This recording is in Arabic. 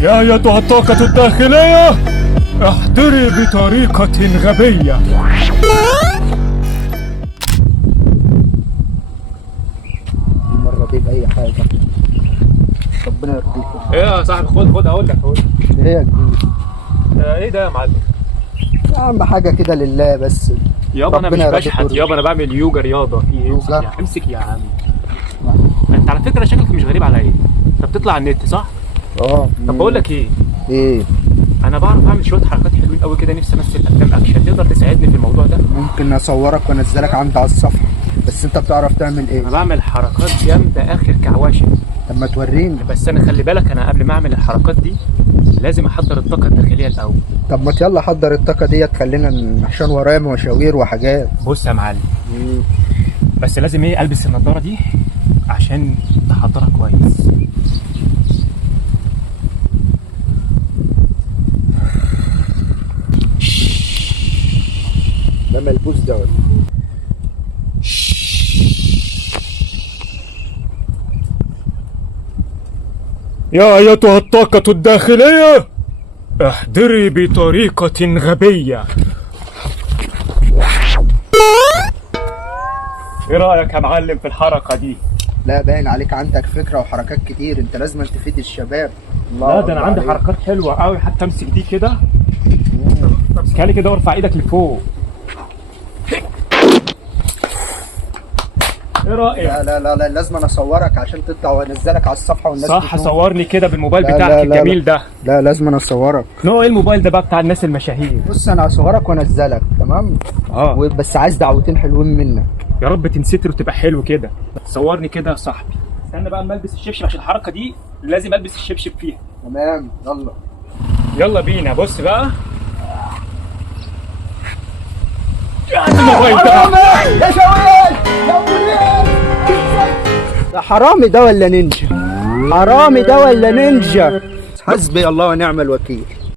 يا أيتها الطاقة الداخلية، احضري بطريقة غبية. مرة بيبقى أي حاجة. ربنا يرضيكم. ايه يا صاحبي، خد اقول لك إيه يا كبير؟ ايه ده يا معلم؟ أهم حاجة كده لله بس. يابا انا مش ربنا بشحت يرضيكم. يابا، انا بعمل يوجا رياضه. في ايه؟ يوجا؟ امسك يا عم. انت على فكره شكلك مش غريب عليا، انت بتطلع على النت صح؟ طب بقول لك ايه، إيه؟ انا بعرف اعمل شويه حركات حلوين قوي كده، نفسي امثل افلام اكشن، تقدر تساعدني في الموضوع ده؟ ممكن أصورك وأنزلك عندي على الصفحة، بس أنت بتعرف تعمل إيه؟ انا بعمل حركات جامده اخر كعواشه. طب ما توريني. بس انا خلي بالك، انا قبل ما اعمل الحركات دي لازم احضر الطاقه الداخليه الاول. طب ما يلا حضر الطاقة ديت، خلينا عشان ورايا مشاوير وحاجات. بص يا معلم، بس لازم ايه، البس النضاره دي عشان تحضرها كويس. ده ملبوس ده ولا؟ يا أيتها الطاقة الداخلية، احضري بطريقة غبية. ايه رأيك يا معلم في الحركة دي؟ لا باين عليك عندك فكرة وحركات كتير، أنت لازم تفيد الشباب. لا ده انا عندي حركات حلوة قوي، حتى امسك دي كده، امسكها لي كده وارفع ايدك لفوق. ايه رأيك؟ لا لازم أنا أصورك عشان تطلع وأنزلك على الصفحة والناس صح، تشوف. صورني كده بالموبايل لا بتاعك لا الجميل ده. لا لازم أنا أصورك. نوع ايه الموبايل ده بقى بتاع الناس المشاهير؟ بص أنا هصورك وأنزلك تمام؟ بس عايز دعوتين حلوين منك. يا رب تنستر وتبقى حلو كده. صورني كده يا صاحبي. استنى بقى اما البس الشبشب، عشان الحركة دي لازم البس الشبشب فيها. تمام يلا. يلا بينا. بص بقى الموبايل ده. يا شوال ده حرامي ده ولا نينجا؟ حرامي ده ولا نينجا؟ حسبي الله ونعم الوكيل.